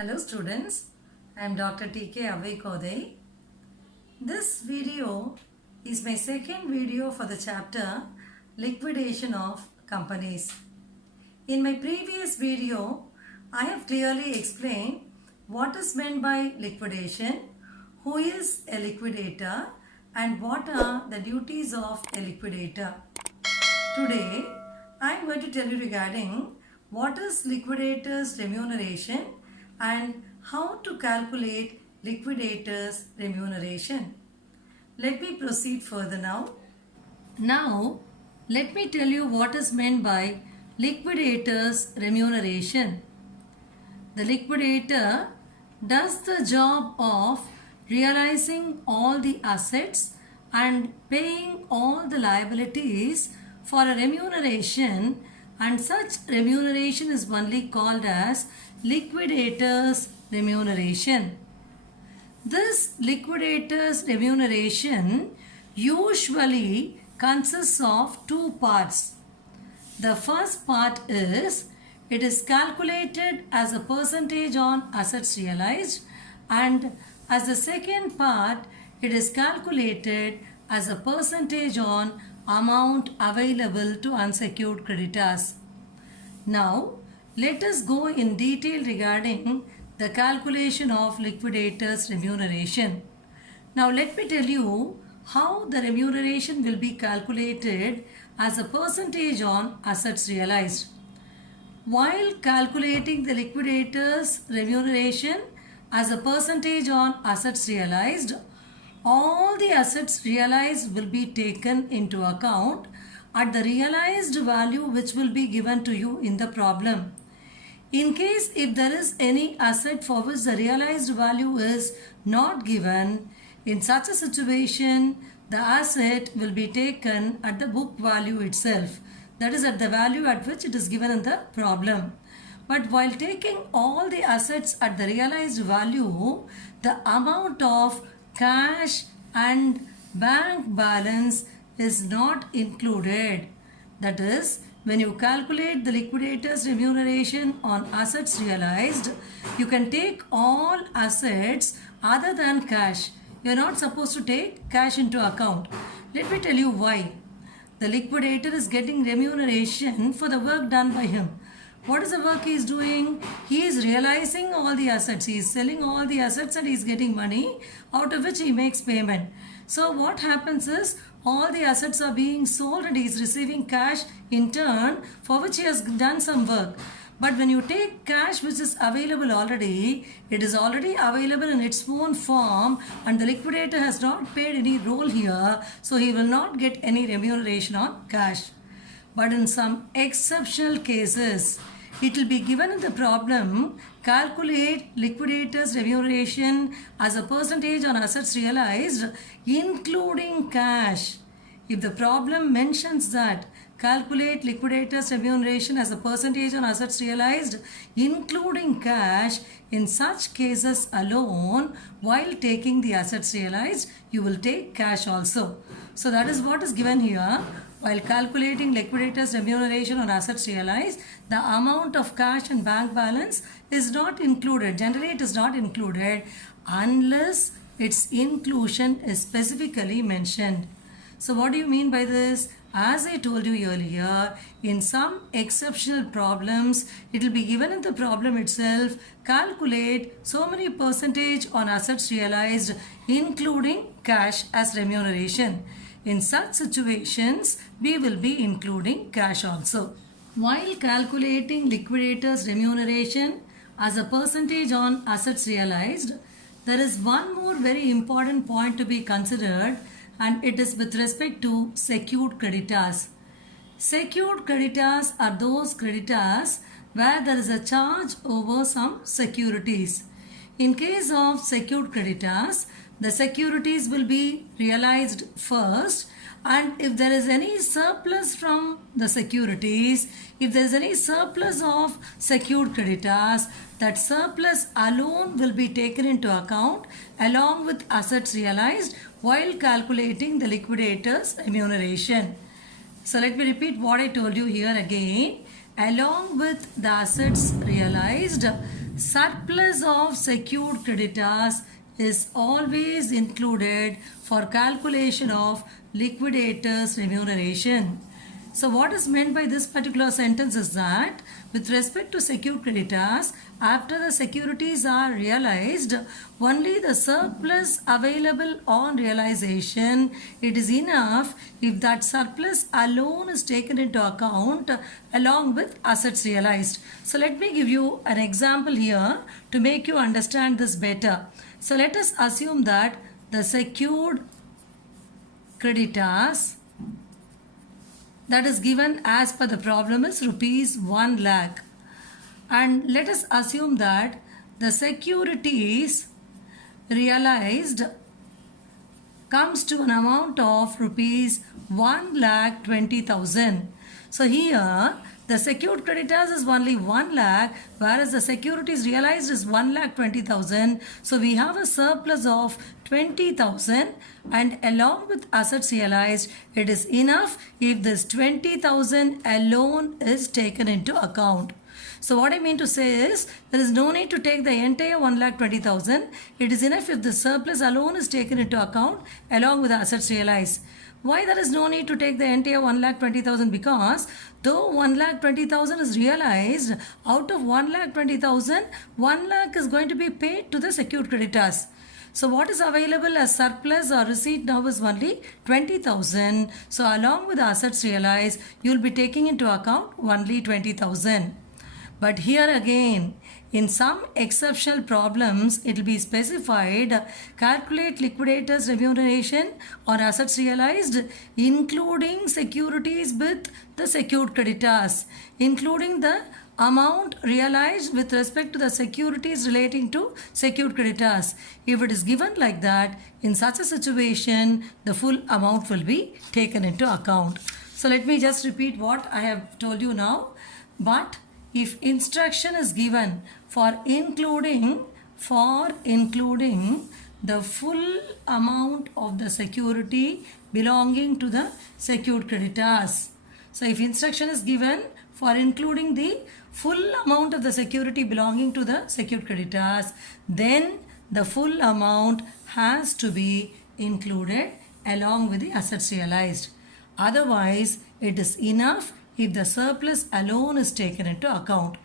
Hello students, I am Dr. T.K. Avaikodai. This video is my second video for the chapter Liquidation of Companies. In my previous video, I have clearly explained what is meant by liquidation, who is a liquidator, and what are the duties of a liquidator. Today, I am going to tell you regarding what is liquidator's remuneration and how to calculate liquidator's remuneration. Let me proceed further now. Now, let me tell you what is meant by liquidator's remuneration. The liquidator does the job of realizing all the assets and paying all the liabilities for a remuneration, and such remuneration is only called as liquidator's remuneration. This liquidator's remuneration usually consists of two parts. The first part is it is calculated as a percentage on assets realized, and as the second part it is calculated as a percentage on amount available to unsecured creditors. Now, let us go in detail regarding the calculation of liquidator's remuneration. Now, let me tell you how the remuneration will be calculated as a percentage on assets realized. While calculating the liquidator's remuneration as a percentage on assets realized, all the assets realized will be taken into account at the realized value which will be given to you in the problem. In case if there is any asset for which the realized value is not given, in such a situation, the asset will be taken at the book value itself. That is at the value at which it is given in the problem. But while taking all the assets at the realized value, the amount of cash and bank balance is not included. That is, when you calculate the liquidator's remuneration on assets realized, you can take all assets other than cash. You are not supposed to take cash into account. Let me tell you why. The liquidator is getting remuneration for the work done by him. What is the work he is doing? He is realizing all the assets. He is selling all the assets and he is getting money out of which he makes payment. So what happens is all the assets are being sold and he is receiving cash in turn for which he has done some work. But when you take cash which is available already, it is already available in its own form and the liquidator has not paid any role here, so he will not get any remuneration on cash. But in some exceptional cases, it will be given in the problem, calculate liquidator's remuneration as a percentage on assets realized, including cash. If the problem mentions that, calculate liquidator's remuneration as a percentage on assets realized, including cash, in such cases alone, while taking the assets realized, you will take cash also. So that is what is given here. While calculating liquidator's remuneration on assets realized, the amount of cash and bank balance is not included. Generally, it is not included unless its inclusion is specifically mentioned. So what do you mean by this? As I told you earlier, in some exceptional problems, it will be given in the problem itself, calculate so many percentage on assets realized, including cash as remuneration. In such situations, we will be including cash also. While calculating liquidator's remuneration as a percentage on assets realized, there is one more very important point to be considered, and it is with respect to secured creditors. Secured creditors are those creditors where there is a charge over some securities. In case of secured creditors, the securities will be realized first, and if there is any surplus from the securities, if there is any surplus of secured creditors, that surplus alone will be taken into account along with assets realized while calculating the liquidator's remuneration. So let me repeat what I told you here again. Along with the assets realized, surplus of secured creditors is always included for calculation of liquidator's remuneration. So what is meant by this particular sentence is that with respect to secured creditors, after the securities are realized, only the surplus available on realization, it is enough if that surplus alone is taken into account along with assets realized. So let me give you an example here to make you understand this better. So let us assume that the secured creditors that is given as per the problem is rupees 1 lakh, and let us assume that the securities realized comes to an amount of rupees 1,20,000. So here the secured creditors is only 1 lakh, whereas the securities realized is 1,20,000. So we have a surplus of 20,000, and along with assets realized, it is enough if this 20,000 alone is taken into account. So what I mean to say is, there is no need to take the entire 1,20,000. It is enough if the surplus alone is taken into account along with the assets realized. Why there is no need to take the entire 1,20,000? Because though 1,20,000 is realized, out of 1,20,000, 1 lakh is going to be paid to the secured creditors. So what is available as surplus or receipt now is only 20,000. So along with the assets realized, you will be taking into account only 20,000. But here again, in some exceptional problems, it will be specified, calculate liquidator's remuneration on assets realized, including securities with the secured creditors, including the amount realized with respect to the securities relating to secured creditors. If it is given like that, in such a situation, the full amount will be taken into account. So let me just repeat what I have told you now. But if instruction is given for including the full amount of the security belonging to the secured creditors. So if instruction is given for including the full amount of the security belonging to the secured creditors, then the full amount has to be included along with the assets realized. Otherwise, it is enough if the surplus alone is taken into account.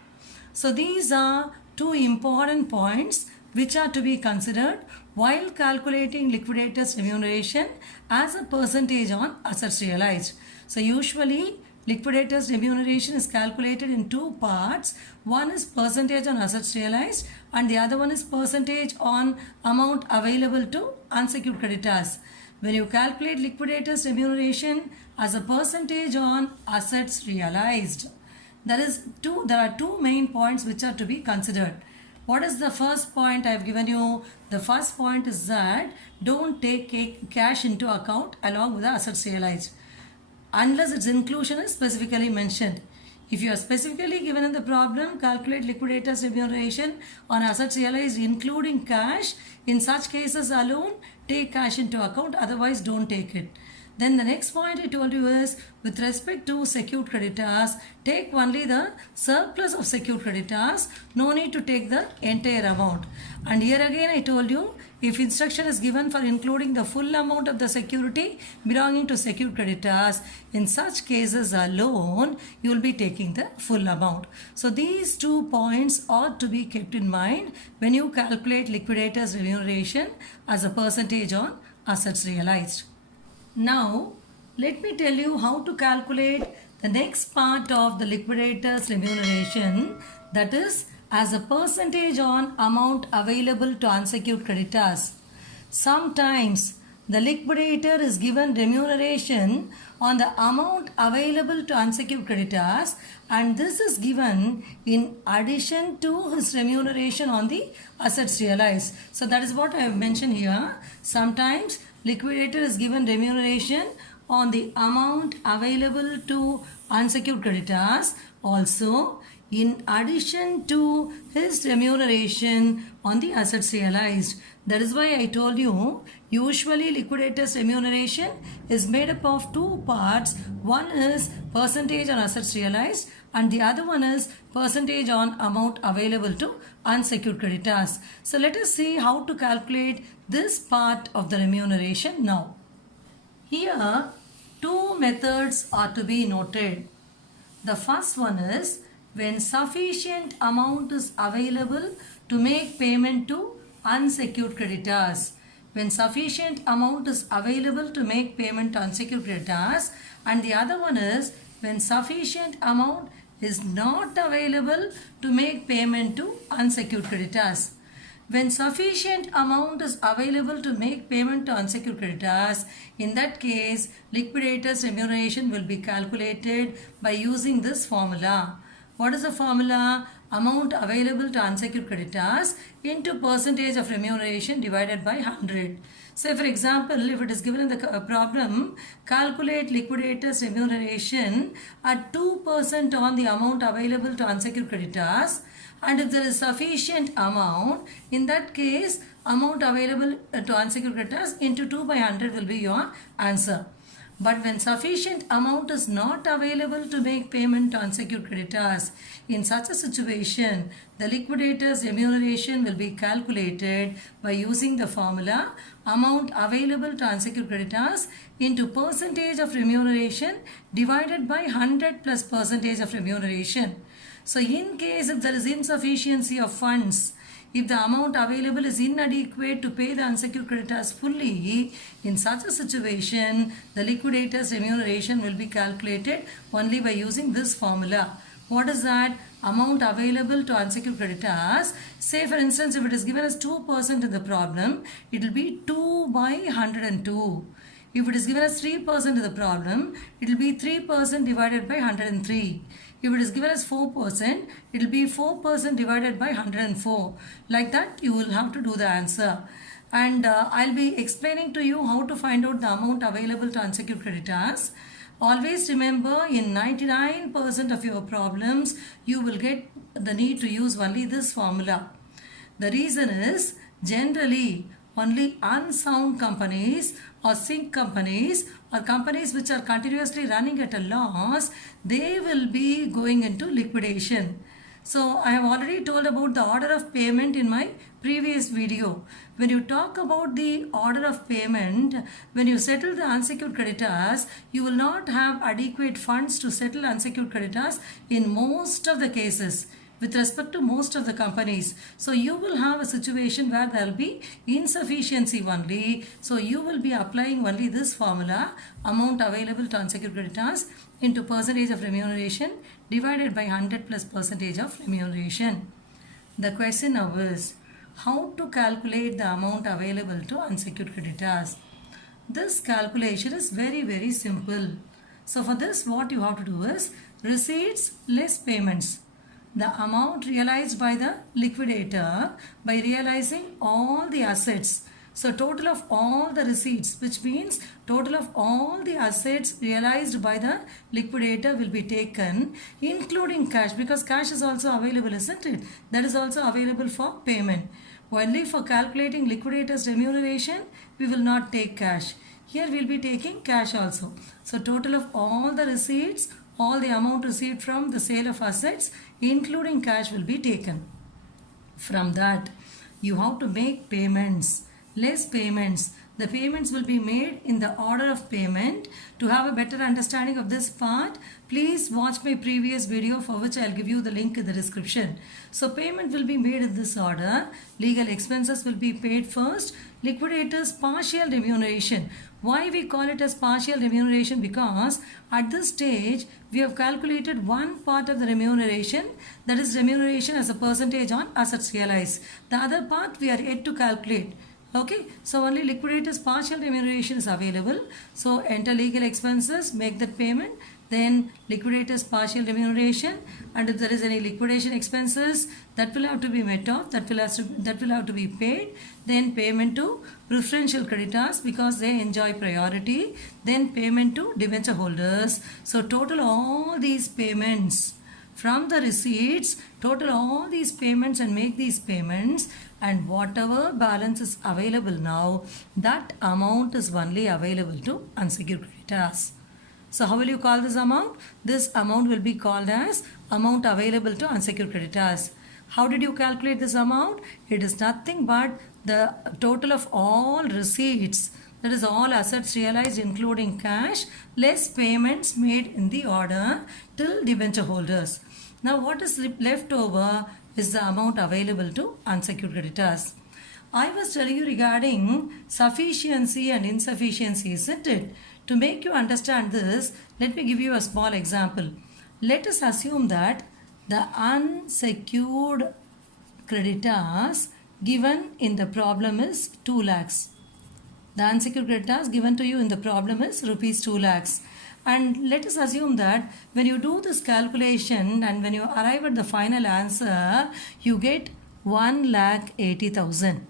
So these are two important points which are to be considered while calculating liquidator's remuneration as a percentage on assets realized. So usually liquidator's remuneration is calculated in two parts. One is percentage on assets realized and the other one is percentage on amount available to unsecured creditors. When you calculate liquidator's remuneration as a percentage on assets realized, there are two main points which are to be considered. What is the first point I have given you? The first point is that don't take cash into account along with the assets realized unless its inclusion is specifically mentioned. If you are specifically given in the problem, calculate liquidator's remuneration on assets realized including cash, in such cases alone take cash into account, otherwise don't take it. Then the next point I told you is, with respect to secured creditors, take only the surplus of secured creditors, no need to take the entire amount. And here again I told you, if instruction is given for including the full amount of the security belonging to secured creditors, in such cases alone, you will be taking the full amount. So these 2 points ought to be kept in mind when you calculate liquidator's remuneration as a percentage on assets realized. Now, let me tell you how to calculate the next part of the liquidator's remuneration, that is as a percentage on amount available to unsecured creditors. Sometimes the liquidator is given remuneration on the amount available to unsecured creditors, and this is given in addition to his remuneration on the assets realized. So that is what I have mentioned here. Sometimes liquidator is given remuneration on the amount available to unsecured creditors, also in addition to his remuneration on the assets realized. That is why I told you, usually liquidator's remuneration is made up of 2 parts. One is percentage on assets realized and the other one is percentage on amount available to unsecured creditors. So let us see how to calculate this part of the remuneration now. Here, two methods are to be noted. The first one is when sufficient amount is available to make payment to unsecured creditors. When sufficient amount is available to make payment to unsecured creditors, and the other one is when sufficient amount is not available to make payment to unsecured creditors. When sufficient amount is available to make payment to unsecured creditors, in that case, liquidator's remuneration will be calculated by using this formula. What is the formula? Amount available to unsecured creditors into percentage of remuneration divided by 100. Say for example, if it is given in the problem, calculate liquidator's remuneration at 2% on the amount available to unsecured creditors, and if there is sufficient amount, in that case, amount available to unsecured creditors into 2 by 100 will be your answer. But when sufficient amount is not available to make payment to unsecured creditors, in such a situation, the liquidator's remuneration will be calculated by using the formula amount available to unsecured creditors into percentage of remuneration divided by 100 plus percentage of remuneration. So in case if there is insufficiency of funds, if the amount available is inadequate to pay the unsecured creditors fully, in such a situation, the liquidator's remuneration will be calculated only by using this formula. What is that? Amount available to unsecured creditors. Say for instance, if it is given as 2% in the problem, it will be 2 by 102. If it is given as 3% in the problem, it will be 3% divided by 103. If it is given as 4%, it will be 4% divided by 104. Like that, you will have to do the answer. And I'll be explaining to you how to find out the amount available to unsecured creditors. Always remember, in 99% of your problems, you will get the need to use only this formula. The reason is, generally, only unsound companies or sink companies or companies which are continuously running at a loss, they will be going into liquidation. So I have already told about the order of payment in my previous video. When you talk about the order of payment, when you settle the unsecured creditors, you will not have adequate funds to settle unsecured creditors in most of the cases, with respect to most of the companies. So you will have a situation where there will be insufficiency only. So you will be applying only this formula, amount available to unsecured creditors into percentage of remuneration divided by 100 plus percentage of remuneration. The question now is, how to calculate the amount available to unsecured creditors? This calculation is very simple. So for this, what you have to do is receipts less payments. The amount realized by the liquidator by realizing all the assets. So total of all the receipts, which means total of all the assets realized by the liquidator will be taken, including cash, because cash is also available, isn't it? That is also available for payment. Only for calculating liquidator's remuneration, we will not take cash. Here we will be taking cash also. So total of all the receipts, all the amount received from the sale of assets, including cash, will be taken. From that, you have to make payments, less payments. The payments will be made in the order of payment. To have a better understanding of this part, please watch my previous video, for which I'll give you the link in the description. So payment will be made in this order. Legal expenses will be paid first. Liquidator's partial remuneration. Why we call it as partial remuneration? Because at this stage, we have calculated one part of the remuneration, that is remuneration as a percentage on assets realized. The other part we are yet to calculate. Okay, so only liquidator's partial remuneration is available. So enter legal expenses, make that payment, then liquidator's partial remuneration, and if there is any liquidation expenses, that will have to be met off, that will have to be paid. Then payment to preferential creditors because they enjoy priority. Then payment to debenture holders. So total all these payments from the receipts, total all these payments and make these payments, and whatever balance is available now, that amount is only available to unsecured creditors. So how will you call this amount? This amount will be called as amount available to unsecured creditors. How did you calculate this amount? It is nothing but the total of all receipts, that is all assets realized including cash, less payments made in the order till debenture holders. Now what is left over is the amount available to unsecured creditors. I was telling you regarding sufficiency and insufficiency, isn't it? To make you understand this, let me give you a small example. Let us assume that the unsecured creditors given in the problem is 2 lakhs. The unsecured creditors given to you in the problem is rupees 2 lakhs. And let us assume that when you do this calculation and when you arrive at the final answer, you get 1,80,000.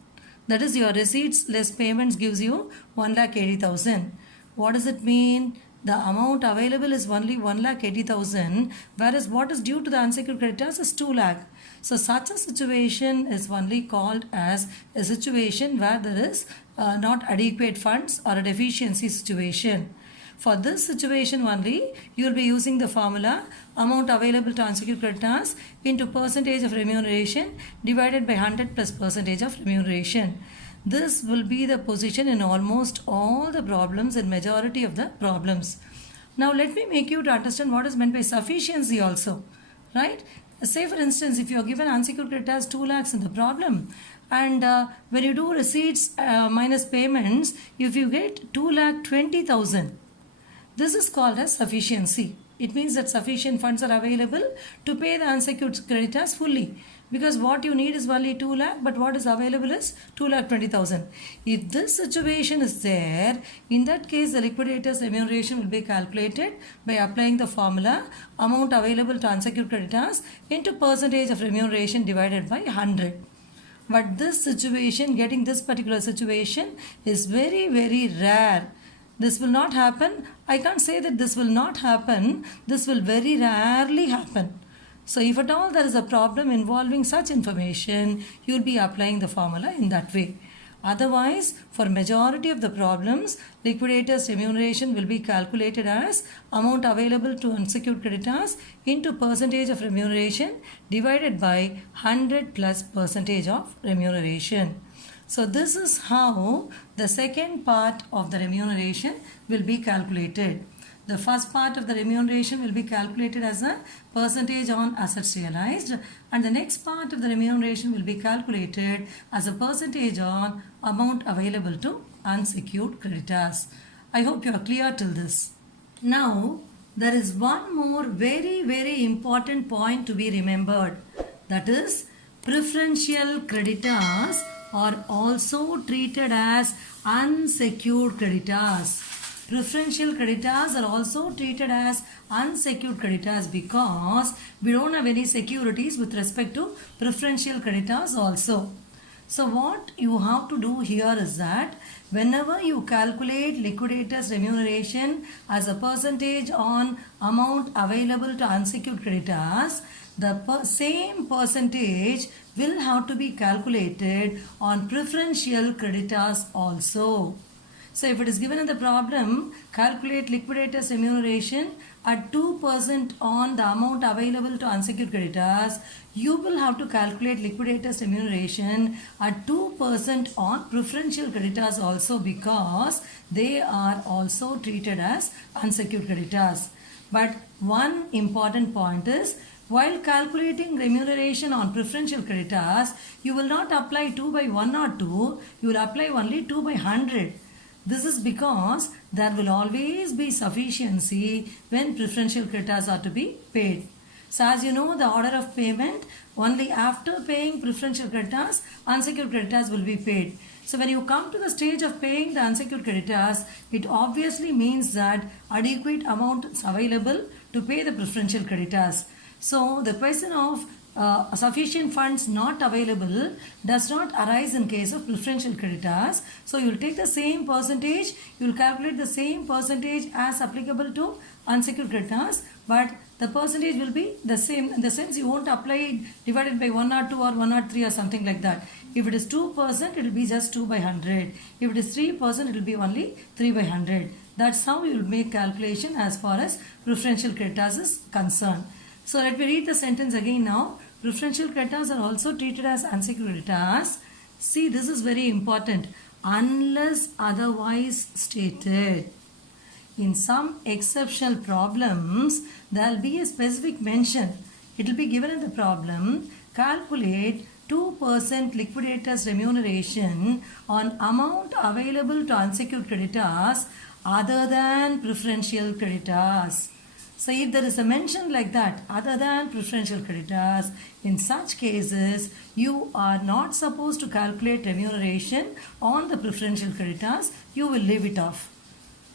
That is, your receipts less payments gives you 1,80,000. What does it mean? The amount available is only 1,80,000, whereas what is due to the unsecured creditors is 2 lakh. So such a situation is only called as a situation where there is not adequate funds or a deficiency situation. For this situation only, you will be using the formula amount available to unsecured creditors into percentage of remuneration divided by 100 plus percentage of remuneration. This will be the position in almost all the problems and majority of the problems. Now let me make you to understand what is meant by sufficiency also, right? Say for instance, if you are given unsecured creditors 2 lakhs in the problem, and when you do receipts minus payments, if you get 2,20,000, this is called as sufficiency. It means that sufficient funds are available to pay the unsecured creditors fully. Because what you need is only 2 lakh, but what is available is 2,20,000. If this situation is there, in that case the liquidator's remuneration will be calculated by applying the formula amount available to unsecured creditors into percentage of remuneration divided by 100. But this situation, getting this particular situation is very, very rare. This will not happen. I can't say that this will not happen. This will very rarely happen. So if at all there is a problem involving such information, you will be applying the formula in that way. Otherwise, for majority of the problems, liquidator's remuneration will be calculated as amount available to unsecured creditors into percentage of remuneration divided by 100 plus percentage of remuneration. So this is how the second part of the remuneration will be calculated. The first part of the remuneration will be calculated as a percentage on assets realized, and the next part of the remuneration will be calculated as a percentage on amount available to unsecured creditors. I hope you are clear till this. Now, there is one more very, very important point to be remembered. That is, preferential creditors are also treated as unsecured creditors. Preferential creditors are also treated as unsecured creditors because we don't have any securities with respect to preferential creditors also. So what you have to do here is that whenever you calculate liquidator's remuneration as a percentage on amount available to unsecured creditors, the same percentage will have to be calculated on preferential creditors also. So if it is given in the problem, calculate liquidator's remuneration at 2% on the amount available to unsecured creditors, you will have to calculate liquidator's remuneration at 2% on preferential creditors also because they are also treated as unsecured creditors. But one important point is, while calculating remuneration on preferential creditors, you will not apply 2 by 102, you will apply only 2 by 100. This is because there will always be sufficiency when preferential creditors are to be paid. So as you know, the order of payment, only after paying preferential creditors, unsecured creditors will be paid. So when you come to the stage of paying the unsecured creditors, it obviously means that adequate amount is available to pay the preferential creditors. So the question of sufficient funds not available does not arise in case of preferential creditors. So you will take the same percentage, you will calculate the same percentage as applicable to unsecured creditors, but the percentage will be the same in the sense you won't apply it divided by 102 or 103 or something like that. If it is 2%, it will be just 2 by 100. If it is 3%, it will be only 3 by 100. That's how you will make calculation as far as preferential creditors is concerned. So let me read the sentence again now. Preferential creditors are also treated as unsecured creditors. See, this is very important. Unless otherwise stated. In some exceptional problems, there will be a specific mention. It will be given in the problem. Calculate 2% liquidators remuneration on amount available to unsecured creditors other than preferential creditors. So if there is a mention like that, other than preferential creditors, in such cases, you are not supposed to calculate remuneration on the preferential creditors. You will leave it off.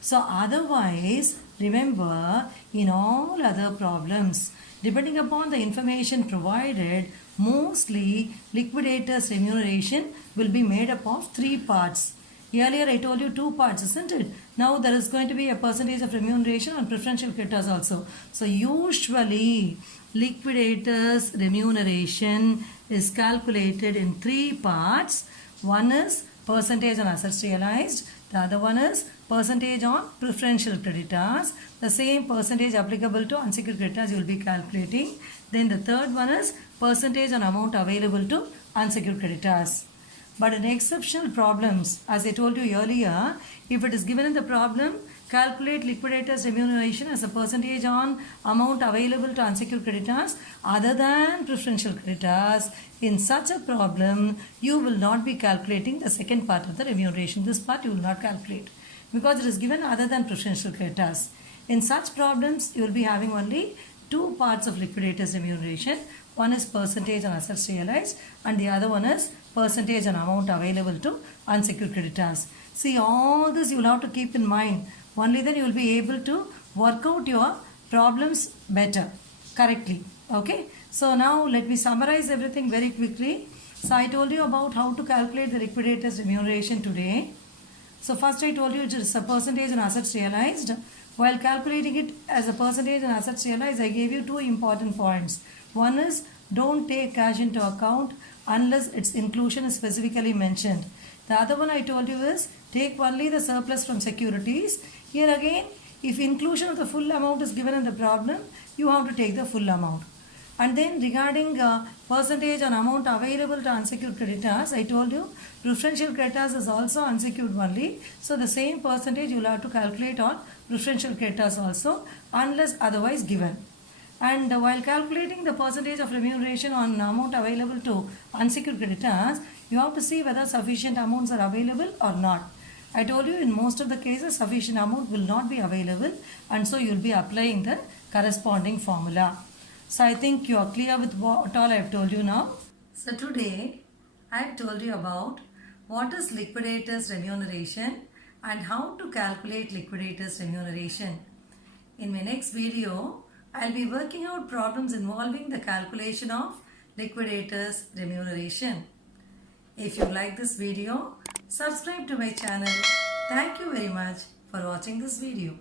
So otherwise, remember, in all other problems, depending upon the information provided, mostly liquidators remuneration will be made up of 3 parts. Earlier I told you 2 parts, isn't it? Now there is going to be a percentage of remuneration on preferential creditors also. So usually liquidators remuneration is calculated in 3 parts. One is percentage on assets realized. The other one is percentage on preferential creditors. The same percentage applicable to unsecured creditors you will be calculating. Then the third one is percentage on amount available to unsecured creditors. But in exceptional problems, as I told you earlier, if it is given in the problem, calculate liquidators remuneration as a percentage on amount available to unsecured creditors other than preferential creditors. In such a problem, you will not be calculating the second part of the remuneration. This part you will not calculate because it is given other than preferential creditors. In such problems, you will be having only 2 parts of liquidators remuneration. One is percentage on assets realized and the other one is percentage on amount available to unsecured creditors. See, all this you will have to keep in mind. Only then you will be able to work out your problems better, correctly. Okay. So now let me summarize everything very quickly. So I told you about how to calculate the liquidators remuneration today. So first I told you it is a percentage on assets realized. While calculating it as a percentage on assets realized, I gave you 2 important points. One is don't take cash into account unless its inclusion is specifically mentioned. The other one I told you is take only the surplus from securities. Here again, if inclusion of the full amount is given in the problem, you have to take the full amount. And then regarding percentage on amount available to unsecured creditors, I told you preferential creditors is also unsecured only. So the same percentage you will have to calculate on preferential creditors also unless otherwise given. And while calculating the percentage of remuneration on amount available to unsecured creditors, you have to see whether sufficient amounts are available or not. I told you in most of the cases sufficient amount will not be available and so you will be applying the corresponding formula. So I think you are clear with what all I have told you now. So today I have told you about what is liquidators remuneration and how to calculate liquidators remuneration. In my next video, I will be working out problems involving the calculation of liquidators remuneration. If you like this video, subscribe to my channel. Thank you very much for watching this video.